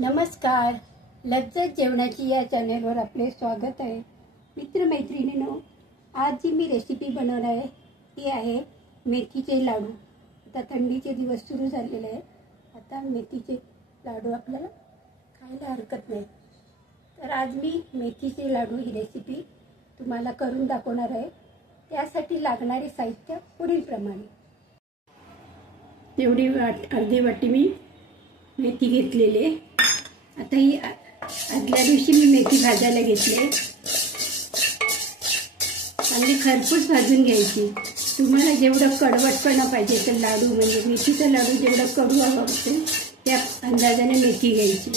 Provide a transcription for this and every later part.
नमस्कार, लज्जत जेवणाची या चॅनेलवर आपले स्वागत आहे. मित्रमैत्रिणींनो, आज जी मी रेसिपी बनवणार आहे ती आहे मेथीचे लाडू. आता थंडीचे दिवस सुरू झालेले आहे. आता मेथीचे लाडू आपल्याला खायला हरकत नाही. तर आज मी मेथीचे लाडू ही रेसिपी तुम्हाला करून दाखवणार आहे. त्यासाठी लागणारे साहित्य पुढीलप्रमाणे. तेवढी अर्धी वाटी मी मेथी घेतलेली आहे. आता ही आदल्या दिवशी मी मेथी भाजायला घेतली. चांगली खरपूस भाजून घ्यायची. तुम्हाला जेवढं कडवटपणा पाहिजे तर लाडू म्हणजे मेथीचा लाडू जेवढं कडू आवडते त्या अंदाजाने मेथी घ्यायची.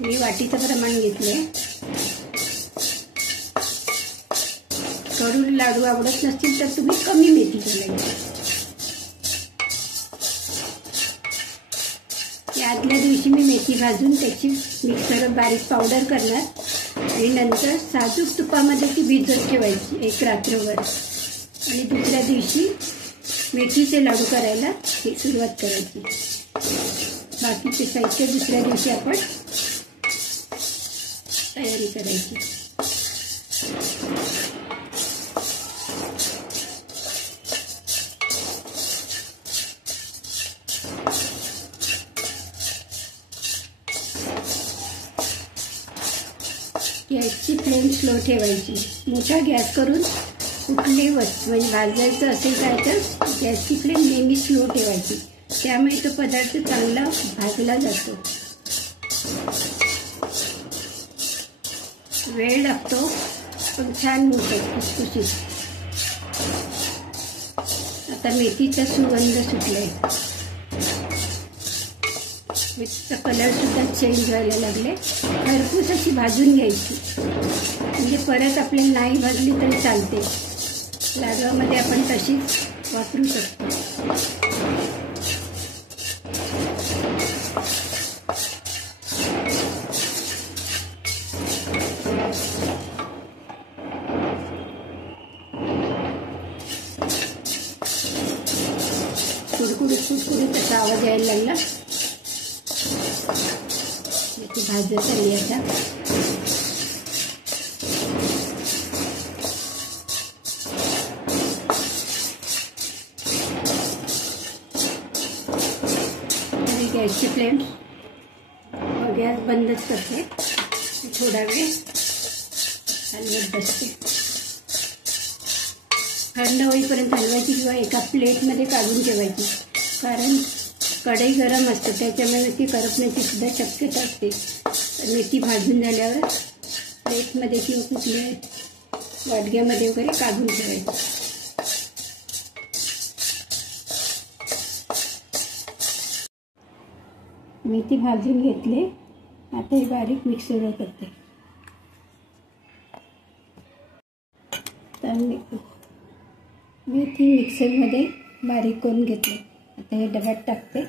मी वाटीचं प्रमाण घेतले. कडू लाडू आवडत नसतील तर तुम्ही कमी मेथी घालायची. आदल्या दिवशी मी मेथी भाजून त्याची मिक्सर बारीक पावडर करणार आणि नंतर साजूक तुपामध्ये ती भिजत ठेवायची एक रात्रभर आणि दुसऱ्या दिवशी मेथीचे लाडू करायला सुरुवात करायची. बाकीचे साहित्य दुसऱ्या दिवशी आपण तयारी करायची. गॅसची फ्लेम स्लो ठेवायची. मोठा गॅस करून कुठली वस्तू म्हणजे भाजायचं असेल काय तर गॅसची फ्लेम नेहमी स्लो ठेवायची. त्यामुळे तो पदार्थ चांगला भाजला जातो. वेळ लागतो पण छान होतो खुसखुशीत. आता मेथीचा सुगंध सुटलाय. मेथीचा कलर सुद्धा चेंज व्हायला लागले. खरपूस अशी भाजून घ्यायची म्हणजे परत आपल्याला नाही भाजली तरी चालते. लाडवामध्ये आपण तशीच वापरू शकतो. कुडकुडीत कुडकुडीत असा आवाज यायला लागला. ती भाजत आली. आता गॅसची फ्लेम गॅस बंदच करते. थोडा वेळ हलवत बसते. थंड होईपर्यंत हलवायची किंवा एका प्लेटमध्ये काढून ठेवायची. कारण कढई गरम असते त्याच्यामुळे ती करपण्याची सुद्धा शक्यता असते. मेथी भाजून झाल्यावर प्लेटमध्ये किंवा कुठल्या वाटग्यामध्ये वगैरे काढून ठेवायची. मेथी भाजून घेतले. आता हे बारीक मिक्सरवर करते. तर मेथी मिक्सरमध्ये बारीक करून घेतले. आता हे डब्यात टाकते.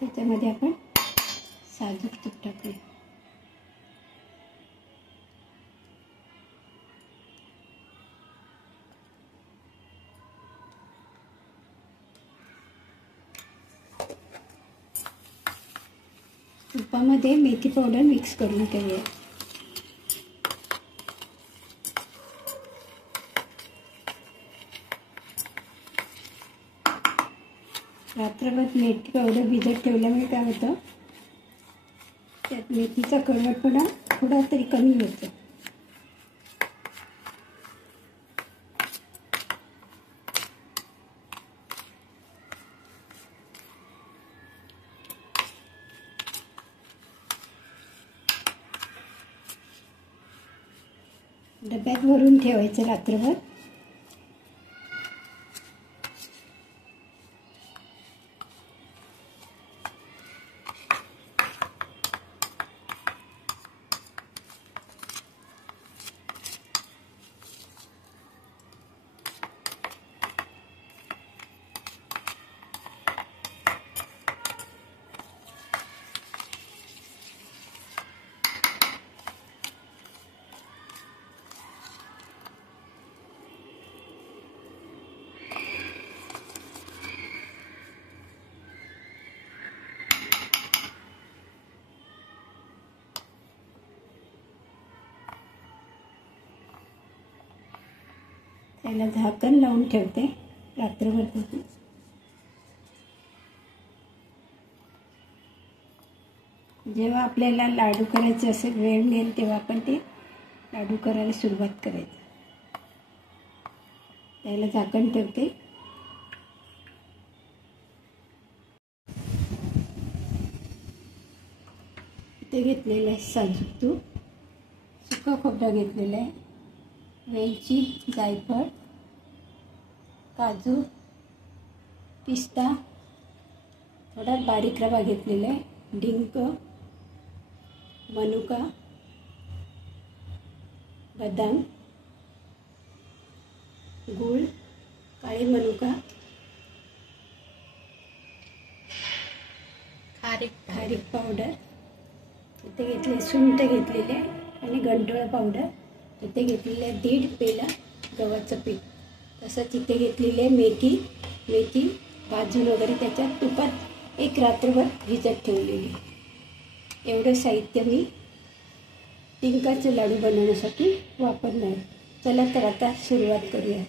त्याच्यामध्ये आपण साजूक तूप टाकूया. तुपामध्ये मेथी पावडर मिक्स करून घेऊया. रात्रभर मेथी पावडर भिजत ठेवल्यामुळे काय होतं त्यात मेथीचा कडवटपणा थोडा तरी कमी होतो. डब्यात भरून ठेवायचं रात्रभर. याला झाकण लावून ठेवते रात्रभर. जेव्हा आपल्याला लाडू करायचे असेल, वेळ मिळेल तेव्हा आपण ते लाडू करायला सुरुवात करायचं. त्याला झाकण ठेवते. इथे घेतलेलं आहे साजूक तूप, सुका खोबरं घेतलेलं आहे, वेलची, जायफळ, काजू, पिस्ता, थोडा बारीक रवा घेतलेला आहे, डिंक, मनुका, बदाम, गूळ, काळी मनुका, खारीक पावडर, इथे घेतले सुंठ घेतलेले आणि गंठोळा पावडर, इथे घेतलेले 1.5 पेला गव्हाचं पीठ. तसंच इथे घेतलेली मेथी भाजून वगैरे त्याच्यात तुपात एक रात्रभर भिजत ठेवलेली. एवढं साहित्य मी डिंकाचे लाडू बनवण्यासाठी वापरणार आहे. चला तर आता सुरुवात करूया.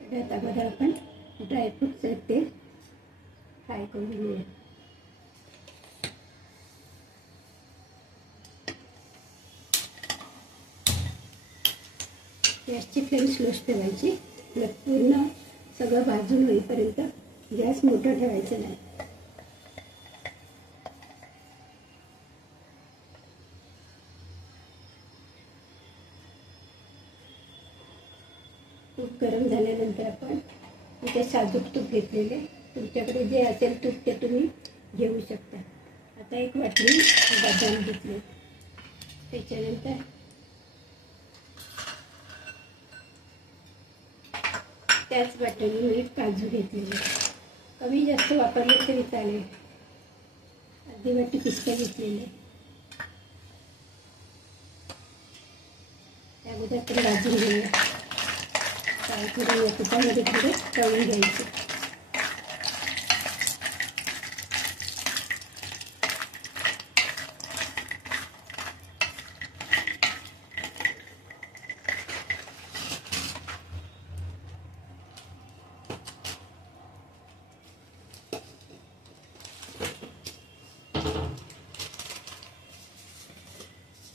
सगळ्यात अगोदर आपण ड्रायफ्रूटचं तेल फ्राय करून घेऊया. गॅसची फ्लेम स्लोच ठेवायची. पूर्ण सगळं भाजून होईपर्यंत गॅस मोठा ठेवायचा नाही. तूप गरम झाल्यानंतर आपण इथे साजूक तूप घेतलेले, तुमच्याकडे जे असेल तूप ते तुम्ही घेऊ शकता. आता एक वाटी बदाम घेतले, त्याच्यानंतर त्याच वाटीने मी काजू घेतलेले, कमी जास्त वापरले तरी चालेल. अर्धी वाटी पिस्ता घेतलेले, त्या अगोदर आपण भाजून घेऊया. थोडं या तुपामध्ये थोडे तळून घ्यायचे.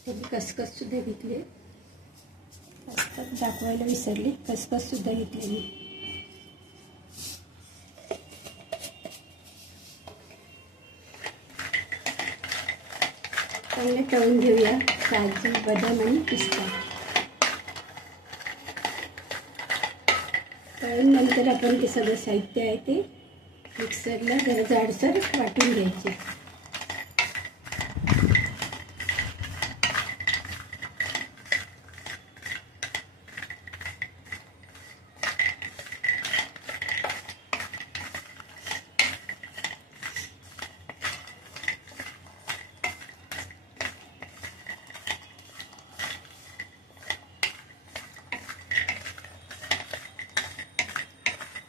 त्याची खसखस सुद्धा घेतली, दाखवायला विसरली, खसखस सुद्धा घेतलेली. चांगले तळून घेऊया काजू, बदाम आणि पिस्ता. तळून नंतर आपण ते सगळं साहित्य आहे ते मिक्सरला जरा जाडसर वाटून घ्यायचे.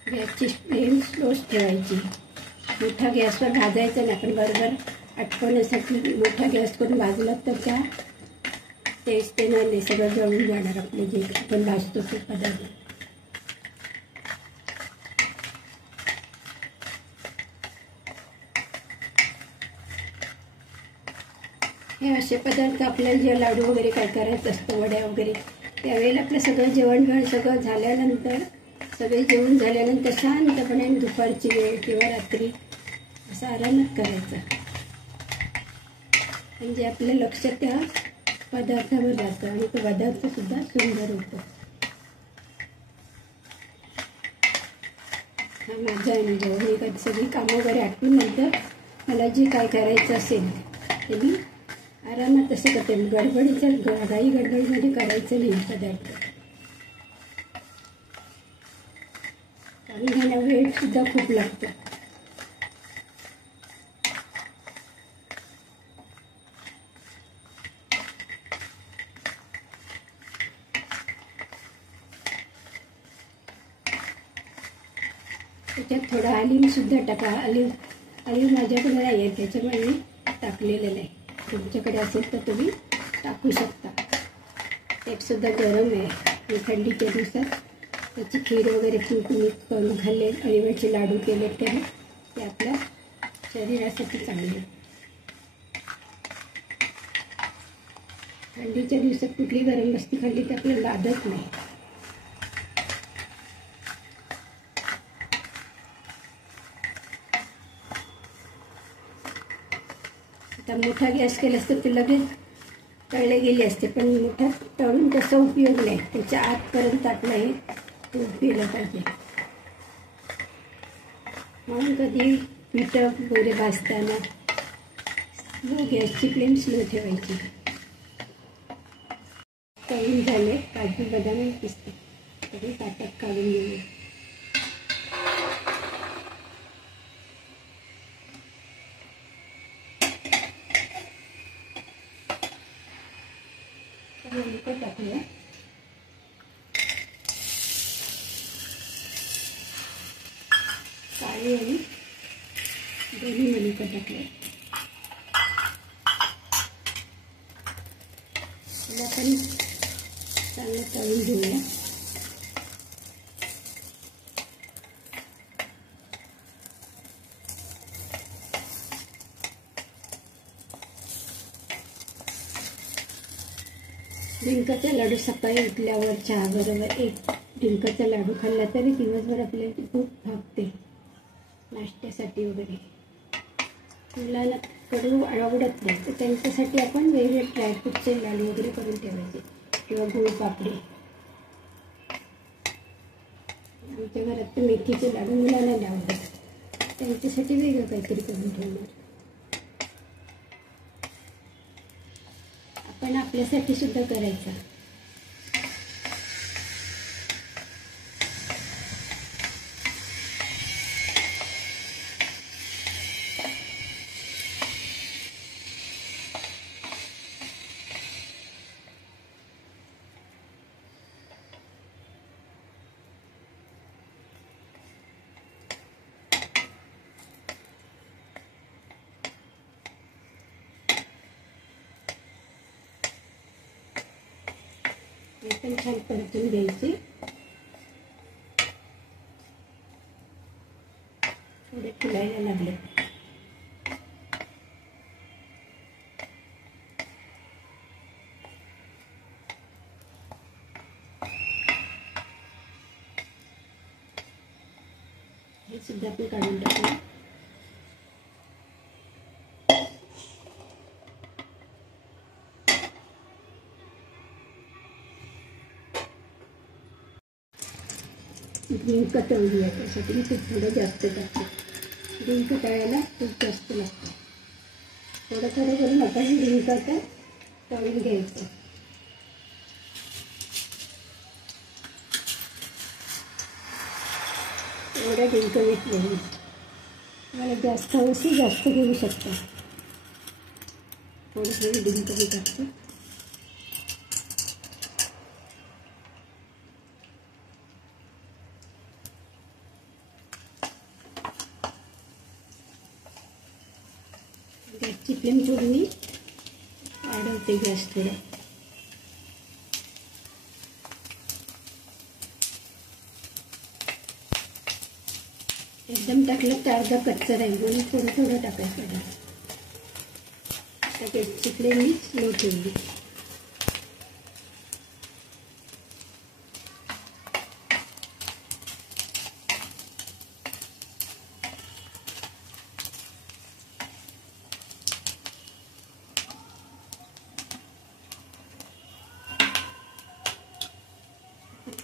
गॅसची फ्लेम स्लोच ठेवायची. मोठा गॅसवर भाजायचं नाही. आपण बरोबर आटवण्यासाठी मोठा गॅस करून भाजला तर त्या टेस्ट येणार नाही, सगळं जळून जाणार आपलं जे आपण भाजतो ते पदार्थ. हे असे पदार्थ आपल्याला जे लाडू वगैरे काय करायचं असतं, वड्या वगैरे, त्यावेळेला आपलं सगळं जेवण सगळं झाल्यानंतर, सगळे जेवण झाल्यानंतर शांतपणे दुपारची वेळ किंवा रात्री असं आरामात करायचं, म्हणजे आपलं लक्ष त्या पदार्थावर जातं आणि तो पदार्थ सुद्धा सुंदर होतो. हा माझा अनुभव. मी कधी सगळी कामं वगैरे आटून नंतर मला जे काय करायचं असेल ते मी आरामात तसं करते. गडबडीचं घाई गडबडीमध्ये करायचं नाही पदार्थ. आणि ह्याला वेळ सुद्धा खूप लागतो. त्याच्यात थोडा आलीव सुद्धा टाका. आलीव माझ्याकडे नाही आहे त्याच्यामुळे मी टाकलेलं नाही. तुमच्याकडे असेल तर तुम्ही टाकू शकता. तेसुद्धा गरम आहे. आणि थंडीच्या दिवसात त्याची खीर वगैरे तुम्ही करून खाल्ले, अळीवाचे लाडू केले तरी ते आपल्या शरीरासाठी चांगले. थंडीच्या दिवसात कुठली गरम वस्तू खाल्ली तर आपल्याला लादत नाही. आता मोठा गॅस केला असतं ते लगेच तळले गेले असते, पण मोठा तळून तसा उपयोग नाही. त्याच्या आतपर्यंत आपलं हे तूप गेलं पाहिजे. म्हणून कधी पिठं वगैरे भाजताना गॅसची फ्लेम स्लो ठेवायची. तळून झाले काजू बदाम पिस्ते तरी ताटात काढून घेऊया. टाकूया. काळी आणि दोन्ही मनुका टाकले. त्याला पण चांगलं तळून घेऊया. डिंकाचा लाडू सकाळी उठल्यावर चहा बरोबर एक डिंकाचा लाडू खाल्ला तरी दिवसभर आपल्याला खूप भागते. नाश्त्यासाठी वगैरे मुलांना कडू आवडत नाही, तर त्यांच्यासाठी आपण वेगवेगळे ड्रायफ्रूटचे लाडू वगैरे करून ठेवायचे किंवा गुळ पापडी. आमच्या घरात तर मेथीचे लाडू मुलांना नाही आवडत, त्यांच्यासाठी वेगळं काहीतरी करून ठेवणार. आपण आपल्यासाठी सुद्धा करायचा. हे पण छान परतून घ्यायचे. थोडे फुलायला लागले. हे सुद्धा आपण काढून टाकूया. डिंक तळली आहे, त्यासाठी मी तूप थोडं जास्त टाकते. डिंक तळायला तूप जास्त लागतं. थोडं थोडं करून आपण डिंक आता तळून घ्यायचं. एवढं डिंक घेतलं. मला जास्त हवं जास्त घेऊ शकता. थोडं थोडं डिंक मी टाकते. गॅसची फ्लेम थोडी मी वाढवते. गॅस थोडा एकदम टाकलं तर अर्धा कच्चा राहील, म्हणून थोडं थोडं टाकायचं. आता गॅसची फ्लेम मी स्लो ठेवली.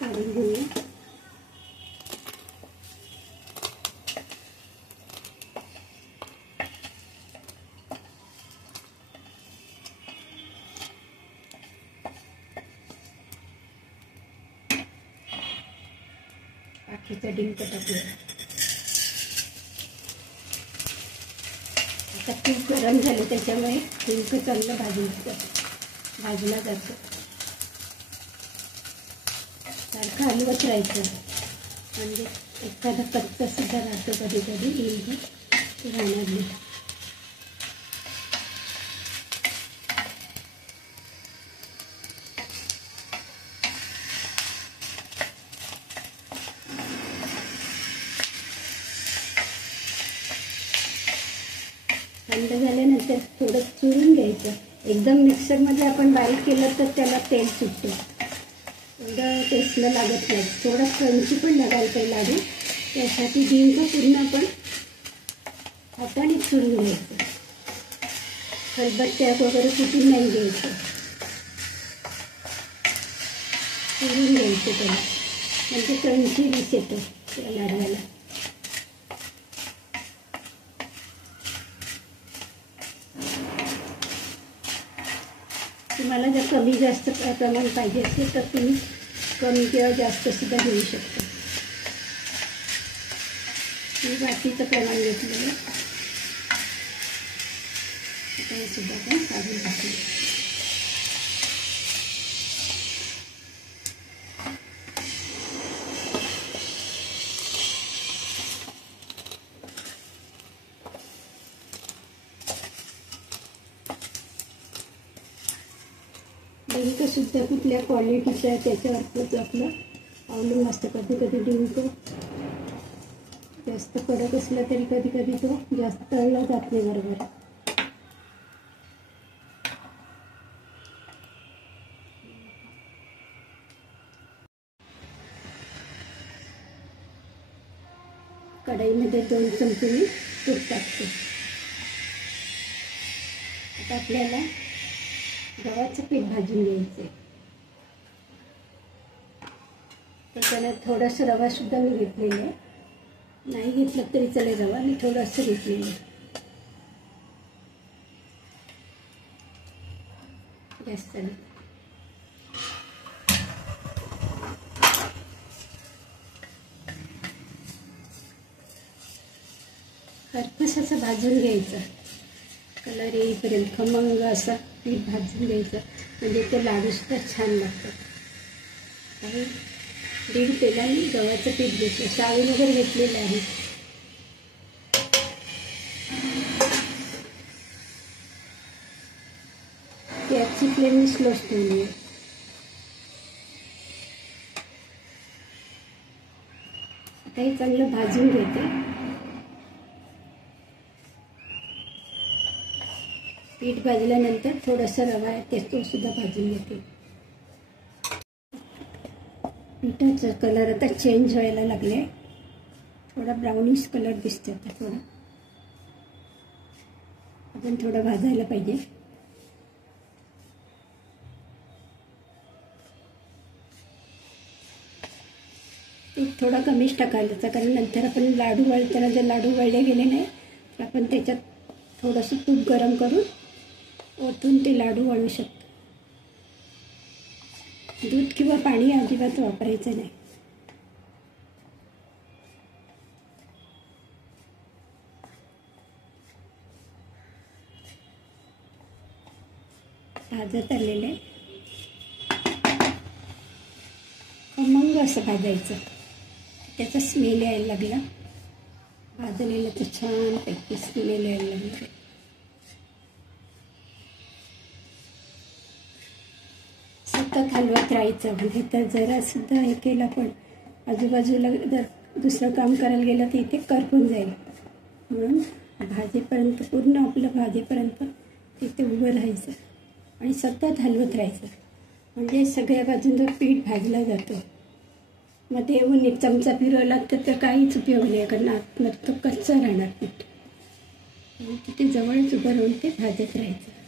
काढून घेऊया. बाकीचा डिंक टाकूया. आता तूप गरम झालं, त्याच्यामुळे डिंक चांगलं भाजला जातो. सारखं हलवत राहायचं, म्हणजे एखादा कच्चा सुद्धा राहतो कधी कधी, डिंक ते राहणार नाही. थंड झाल्यानंतर थोडं चुरून घ्यायचं. एकदम मिक्सरमध्ये आपण बारीक केलं तर त्याला तेल सुटतं, एवढं टेस्टला लागत नाही. थोडं क्रंची पण लागायला पाहिजे लाडू, त्यासाठी डिंक पूर्ण आपण हाताने चुरून घ्यायचं. खलबत्त्यात वगैरे कुठून नाही घ्यायचं, चुरून घ्यायचं त्याला, म्हणजे क्रंची डिश येतो त्या लाडवाला. तुम्हाला जर कमी जास्त प्रमाण पाहिजे असेल तर तुम्ही कमी किंवा जास्त सुद्धा घेऊ शकता. मी बाकीचं प्रमाण घेतलेलं, आता हे सुद्धा आपण काढून टाकू. डिंक सुद्धा कुठल्या क्वालिटीचं आहे त्याच्यावरच आपलं अवलंबून असतं. कधी कधी डिंक जास्त कडक असला तरी कधी कधी तो जास्त तळला जात नाही बरोबर. कढईमध्ये 2 चमचे मी तूप टाकते. आता आपल्याला गव्हाचं पीठ भाजून घ्यायचं. त्याच्यानं थोडंसं रवा सुद्धा मी घेतलेलं आहे, नाही घेतलं तरी चालेल रवा, मी थोडंसं घेतलेलं आहे, जास्त नाही. खरपूस असं भाजून घ्यायचं, कलर येईपर्यंत खमंग असं पीठ भाजून घ्यायचं, म्हणजे ते लाडूसुद्धा छान लागतात. आणि 1.5 पेल्याने गव्हाचं पीठ घेतलं, चाळून वगैरे घेतलेलं आहे. गॅसची फ्लेम मी स्लोच ठेवली आहे. आता हे चांगलं भाजून घेते. पीठ भाजल्यानंतर थोडंसं रवा आहे तो सुद्धा भाजून घेते. पिठाचा कलर आता चेंज व्हायला लागले, थोडा ब्राउनिश कलर दिसतो. आता थोडा अजून थोडं भाजायला पाहिजे. पीठ थोडा कमीच टाकायचं, कारण नंतर आपण लाडू वळताना जर लाडू वळले गेले नाही तर आपण त्याच्यात थोडंसं तूप गरम करून ओतून ते लाडू वळू शकतो. दूध किंवा पाणी अजिबात वापरायचं नाही. भाजत आलेले खमंग असं भाजायचं, त्याचा स्मेल यायला लागला. भाजलेलं तर छानपैकी स्मेल यायला लागलं. सतत हलवत राहायचं, म्हणजे तर जरासुद्धा हे केलं पण आजूबाजूला जर दुसरं काम करायला गेलं तर इथे करपून जाईल. म्हणून भाजेपर्यंत पूर्ण आपलं भाजेपर्यंत तिथे उभं राहायचं आणि सतत हलवत राहायचं, म्हणजे सगळ्या बाजूंचं पीठ भाजलं जातं. मध्ये येऊन एक चमचा फिरवला तर काहीच उपयोग नाही, कारण आतमध्ये तो कच्चा राहणार पीठ. तिथे जवळच उभं राहून ते भाजत राहायचं.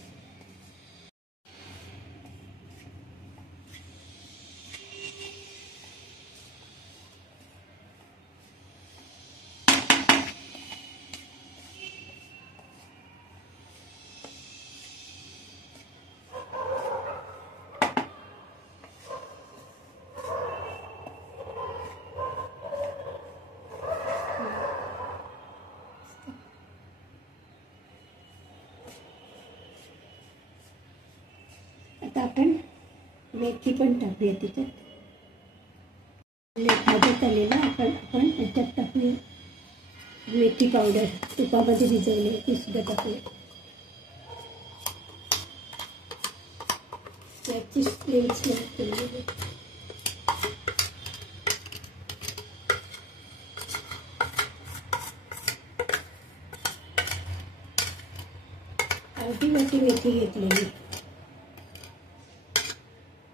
आता आपण मेथी पण टाकूया त्याच्यात. भाजत आलेला आपण याच्यात टाकूया मेथी पावडर, तुपामध्ये भिजवली ती सुद्धा टाकूया. त्याची फ्लेम स्लो केली. अर्धी वाटी मेथी घेतलेली.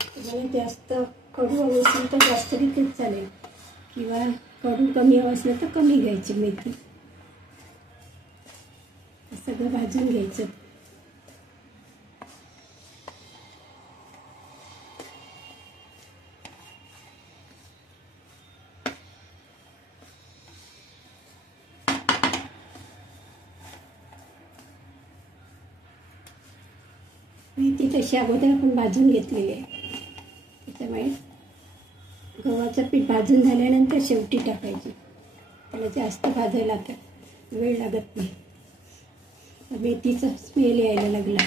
तुम्हाला जास्त कडू हवं असेल तर जास्त घेतलीच चालेल, किंवा कडू कमी हवं असलं तर कमी घ्यायची मेथी. सगळं भाजून घ्यायचं. मेथी तशी अगोदर आपण भाजून घेतलेली आहे, त्याच्यामुळे गव्हाचं पीठ भाजून झाल्यानंतर शेवटी टाकायची. त्याला जास्त भाजायला वेळ लागत नाही. मेथीचा स्मेल यायला लागला.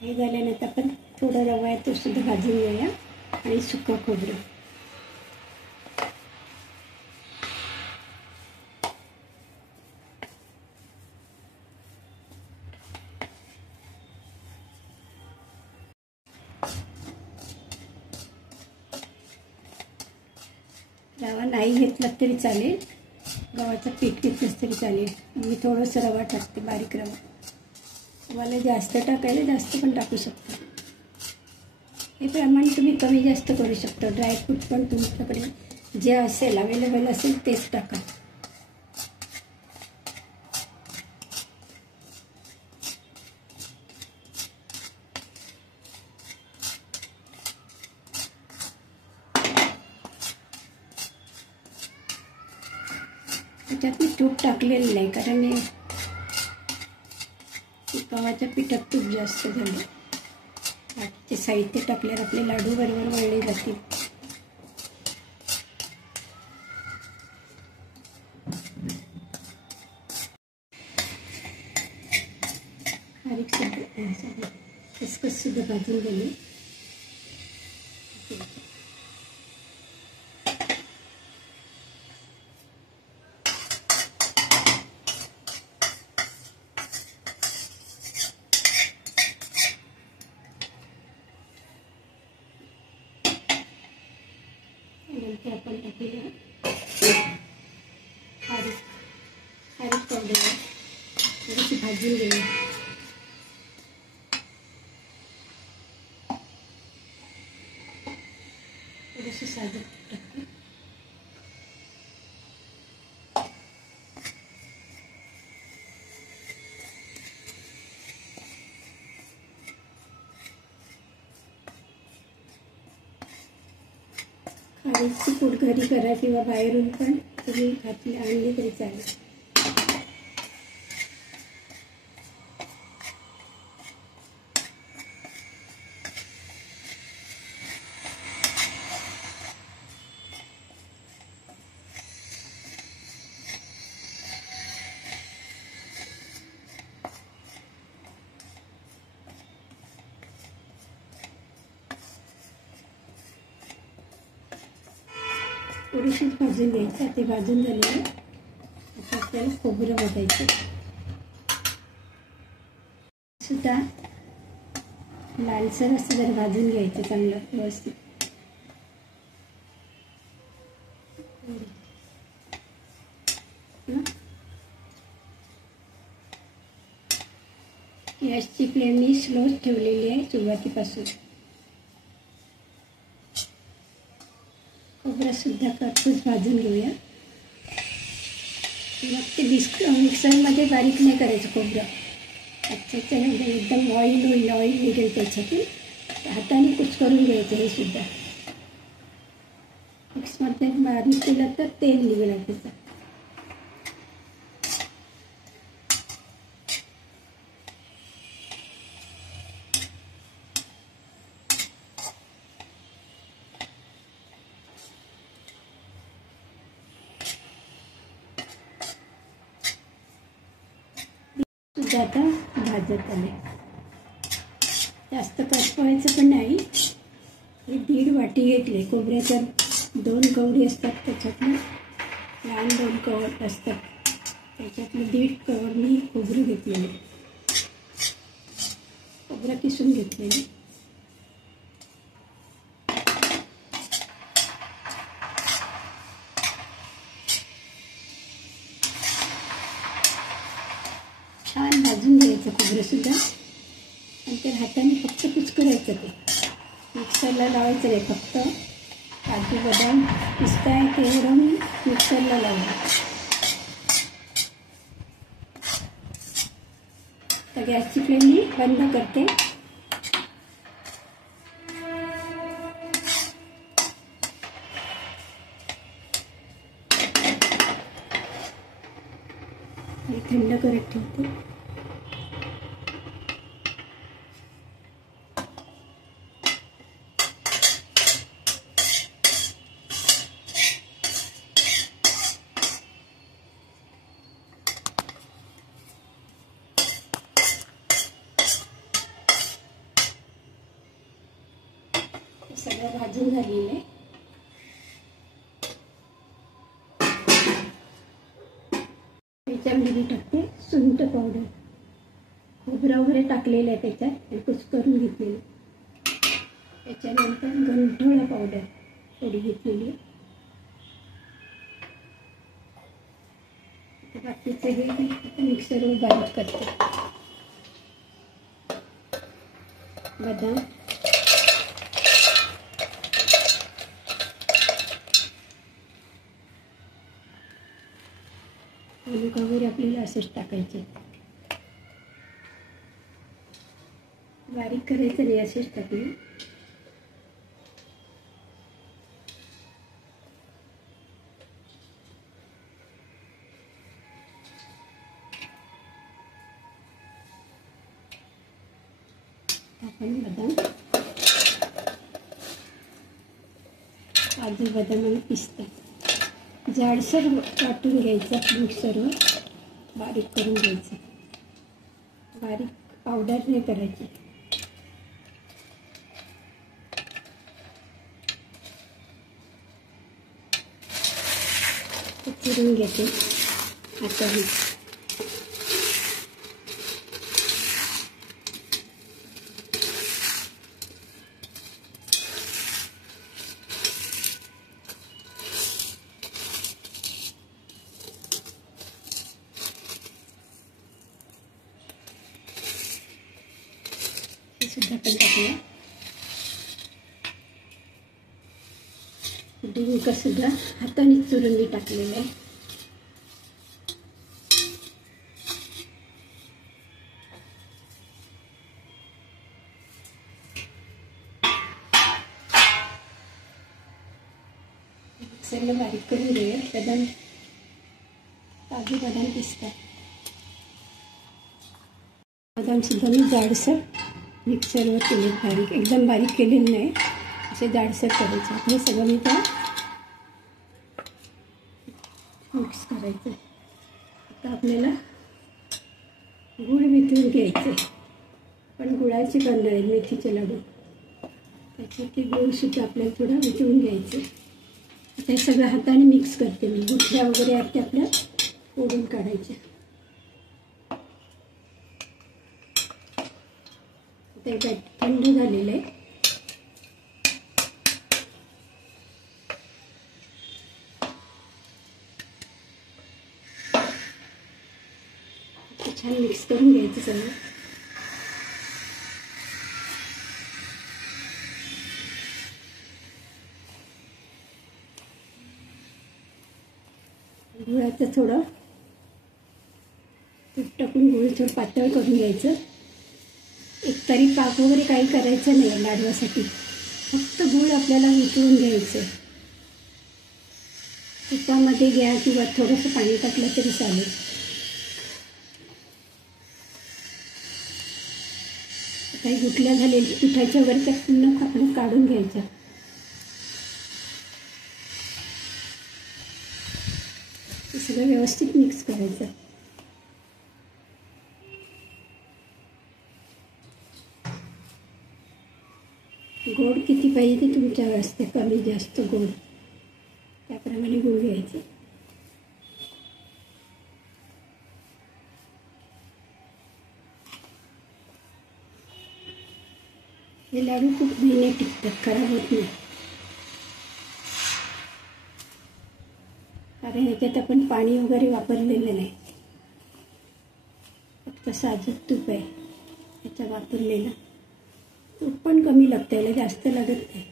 हे झाल्यानंतर आपण थोडा रवा आहे तो सुद्धा भाजून घेऊया आणि सुकं खोबरं. रवा नाही घेतला तरी चालेल, गव्हाचं पीठ घेतलंच तरी चालेल. मी थोडंसं रवा टाकते, बारीक रवा. तुम्हाला जास्त टाकायला जास्त पण टाकू शकता. हे प्रमाण तुम्ही कमी जास्त करू शकता. ड्रायफ्रूट पण तुमच्याकडे जे असेल अवेलेबल असेल तेच टाका. त्याच्यात मी तूप टाकलेलं नाही, कारण मी गव्हाच्या पिठात तूप जास्त झालं. बाकीचे साहित्य टाकल्यावर आपले लाडू बरोबर वळले जातील. बारीक सुद्धा खसखस सुद्धा भाजून गेली. नंतर आपण टाकूया खारीक पावडर. थोडीशी भाजून घेऊया. थोडंसं साधं टाकते. खारीची पूड घरी करा किंवा बाहेरून पण तुम्ही घातली आणली तरी चालेल. थोडीशीच भाजून घ्यायचं. ते भाजून झालेलं आता आपल्याला खोबरं भाजायचं सुद्धा. लालसर असं जर भाजून घ्यायचं चांगलं व्यवस्थित. गॅसची फ्लेम मी स्लो ठेवलेली आहे सुरुवातीपासून. खोबरं सुद्धा खरपूस भाजून घेऊया. मग ते मिक्सरमध्ये बारीक नाही करायचं खोबरं. त्याच्यानंतर एकदम ऑइल निघेल त्याच्यातून. हाताने कुचकरून घ्यायचं. हे सुद्धा मिक्समध्ये बारीक केलं तर तेल निघेल त्याचं. सुद्धा आता भाजत आले. जास्त करपवायचं पण नाही. हे 1.5 वाटी घेतले. खोबऱ्याच्या 2 कवडी असतात, त्याच्यातनं लहान 2 कवड असतात. त्याच्यातलं 1.5 कवर मी खोबरं घेतलेलं, खोबरं किसून घेतलेलं. छान भाजून घ्यायचं खोबरंसुद्धा. आणि त्या हाताने फक्त कुचकरायचं, ते मिक्सरला लावायचं नाही. फक्त काजू बदाम पिस्ता आहे तेवढं मी मिक्सरला लावलं. तर गॅसची फ्लेम मी बंद करते. आणि थंड करत ठेवते. सगळं भाजून झालेलं आहे. त्याच्यामध्ये टाकते सुंठ पावडर. खोबरं वगैरे टाकलेलं आहे त्याच्यात, कुचकरून घेतलेलं. त्याच्यानंतर गंठोळा पावडर थोडी घेतलेली आहे. बाकीचं हे मिक्सरवर बारीक करते. बदाम, मनुका वगैरे आपल्याला असेच टाकायचे. बारीक करायचं नाही, असेच टाकले. आपण बदाम, काजू बदाम आणि पिस्ता जाडसर वाटून घ्यायचं, मिक्सरवर बारीक करून घ्यायचं. बारीक पावडर नाही करायची. चिरून घेते हाताने. सुद्धा पण टाकूया. डिंक सुद्धा हाताने चुरून मी टाकलेलं आहे. मिक्सरला बारीक करून घेऊया. बदाम, काजू बदाम पिस्ता, बदाम सुद्धा मी जाडसर मिक्सरवर केले, बारीक एकदम बारीक केलेलं नाही, असे जाडसर करायचे. हे सगळं मी त्या मिक्स करायचं. आता आपल्याला गूळ वितळून घ्यायचे. पण गुळाचे करणार आहे मेथीचे लाडू. त्याच्यात ते गूळसुद्धा आपल्याला थोडं वितळून घ्यायचं. आता हे सगळं हाताने मिक्स करते मी. गुठल्या वगैरे आहेत ते आपल्या ओढून काढायचे. ते थंड झालेलं आहे. छान मिक्स करून घ्यायचं सगळं. गुळाचं थोडं तूप टाकून गुळ थोडं पातळ करून घ्यायचं. एकतरी पाक वगैरे काही करायचं नाही लाडवासाठी. फक्त गूळ आपल्याला वितळून घ्यायचं. तुपामध्ये घ्या किंवा थोडंसं पाणी टाकलं तरी चालेल. काही गुठल्या झालेल्या पिठाच्या वगैरे त्या पुन्हा आपण काढून घ्यायच्या. हे सगळं व्यवस्थित मिक्स करायचं. गोड किती पाहिजे ते तुमच्यावर असते, कमी जास्त गोड त्याप्रमाणे गूळ घ्यायचे. हे लाडू खूप महिने टिकतात, खराब होत नाही. कारण ह्याच्यात आपण पाणी वगैरे वापरलेलं नाही, फक्त साजूक तूप आहे ह्याचा वापरलेला. तूप पण कमी लागतं, याला जास्त लागत नाही.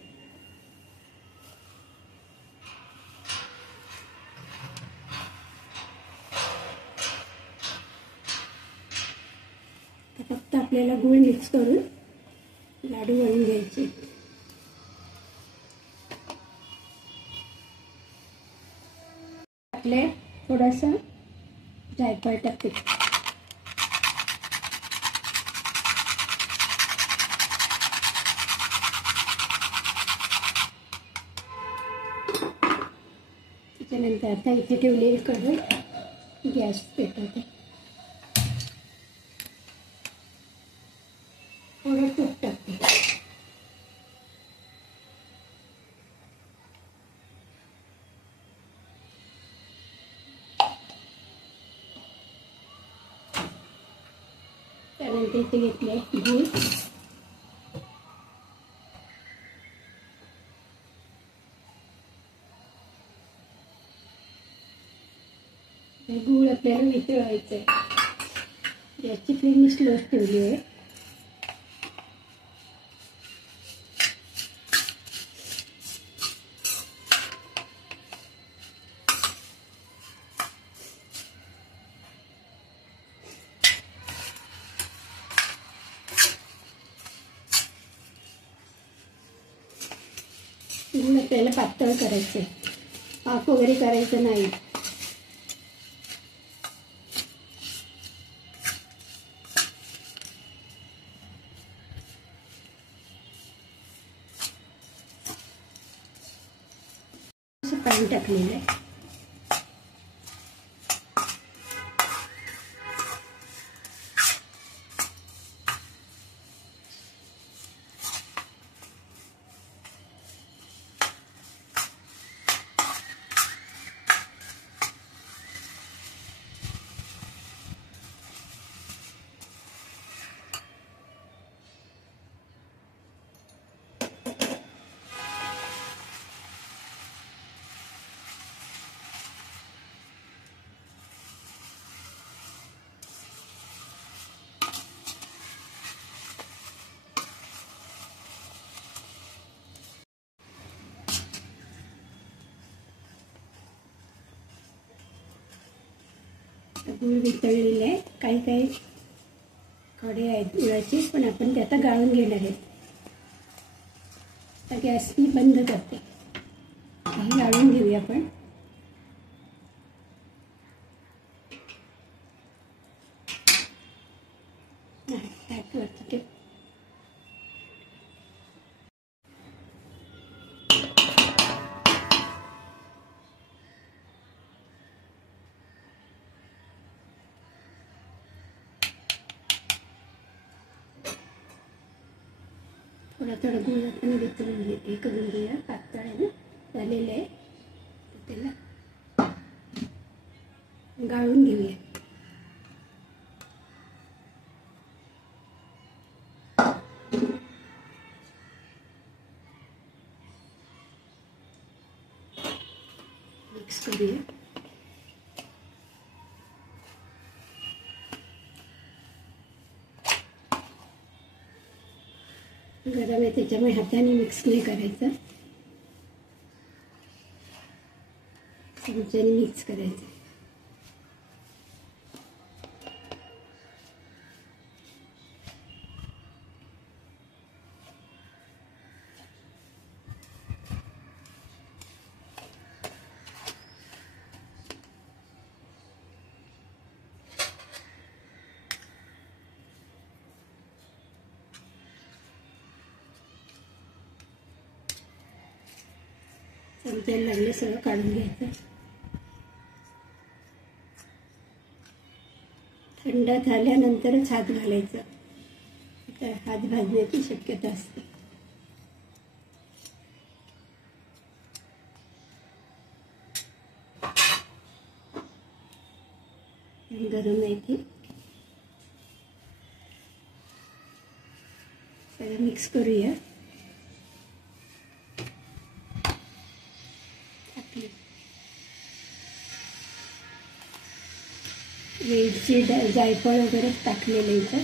फक्त आपल्याला गूळ मिक्स करून लाडू वळून घ्यायचे. टाकले थोडंसं जायफळ टाकते. त्याच्यानंतर आता इथे ठेवलेली कढई गॅस पेटवते. थोडं तूप टाकते. त्यानंतर इथे घेतले गूळ. गूळ आपल्याला वितळवायचं आहे. गॅसची फ्लेम मी स्लो ठेवली आहे. गूळ आपल्याला पातळ करायचं आहे, पाक वगैरे करायचं नाही. असं पाणी टाकलेलं आहे. गूळ वितळलेले आहे. काही काही खडे आहेत गुळाचे, पण आपण ते आता गाळून घेणार आहे. आता गॅस मी बंद करते. हे गाळून घेऊया आपण. वरती ठेव. थोडा थोडा गूळ आपण वितळून हे करून घेऊया. पातळ आहे ना, झालेलं आहे. त्याला गाळून घेऊया. मिक्स करूया. गरम आहे त्याच्यामुळे हाताने मिक्स नाही करायचं, चमच्याने मिक्स करायचं. चमच्याला लागले सगळं काढून घ्यायचं. थंड झाल्यानंतरच हात घालायचा, तर हात भाजण्याची शक्यता असते. गरम आहे ते. सगळं मिक्स करूया. आपली वेलची जायफळ वगैरे टाकलेलं इथं.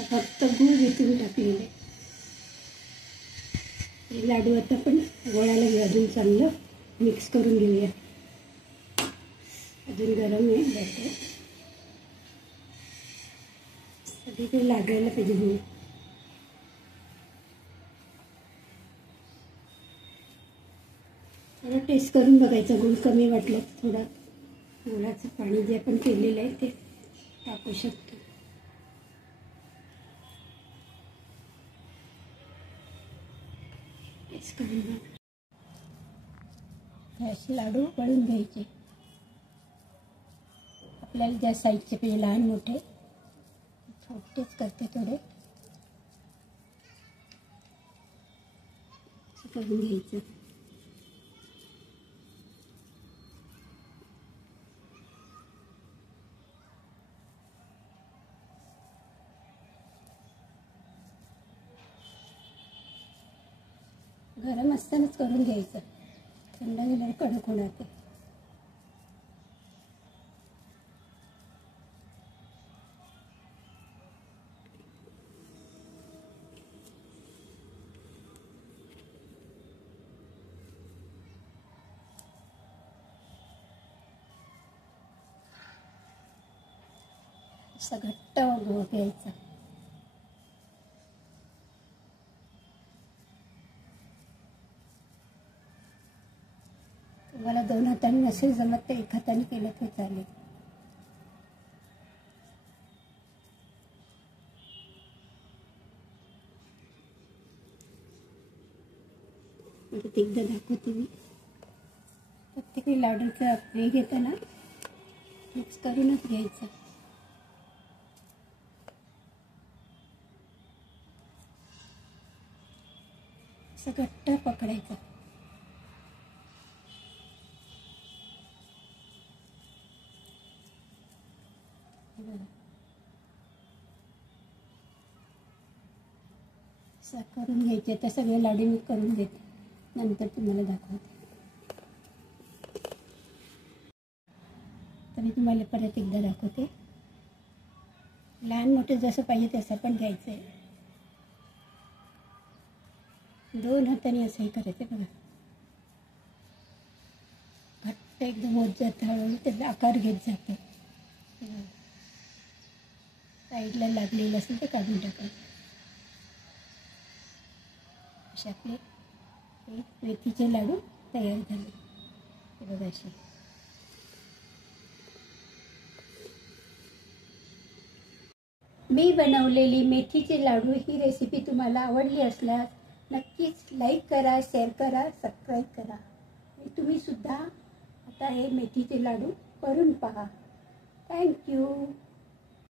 फक्त गूळ इथून टाकलेलं. लाडू आता पण गोळाला घेऊ, अजून चांगलं मिक्स करून घेऊया. अजून गरम आहे बॅटर, सगळीकडे लागायला पाहिजे गूळ. थोडं टेस्ट करून बघायचं, गूळ कमी वाटलं थोडं गुळाचं पाणी जे आपण केलेलं आहे ते टाकू शकतो. टेस्ट करून बघ. असे लाडू वळून घ्यायचे. आपल्याला ज्या साईजचे पाहिजे, लहान मोठे, छोटेच करते थोडे. करून घ्यायचं. गरम असतानाच करून घ्यायचं, थंड झाल्यावर कडक होणार ते. असं घट्ट गूळ घ्यायचा. तुम्हाला दोन हातांनी नसेल जमत तर एक हाताने केलं तर चालेल. परत एकदा दाखवते मी. प्रत्येक लाडूचा हे घेताना मिक्स करूनच घ्यायचं. असं घट्ट पकडायचं. असं करून घ्यायचे. आता सगळे लाडू मी करून घेते, नंतर तुम्हाला दाखवते. तर मी तुम्हाला परत एकदा दाखवते. लहान मोठे जसं पाहिजे तसं पण घ्यायचं आहे. दोन हाताने असंही करायचं बघा. घट्ट एकदम होत जातं, हळूहळू त्याचा आकार घेत जातं. साईडला लागलेलं असेल ते काढून टाकायचं. असे आपले मेथीचे लाडू तयार झाले. हे बघा असे. मी बनवलेली मेथीचे लाडू ही रेसिपी तुम्हाला आवडली असल्यास नक्कीच लाईक करा, शेअर करा, सबस्क्राईब करा. आणि तुम्ही सुद्धा आता हे मेथीचे लाडू करून पहा. थँक्यू.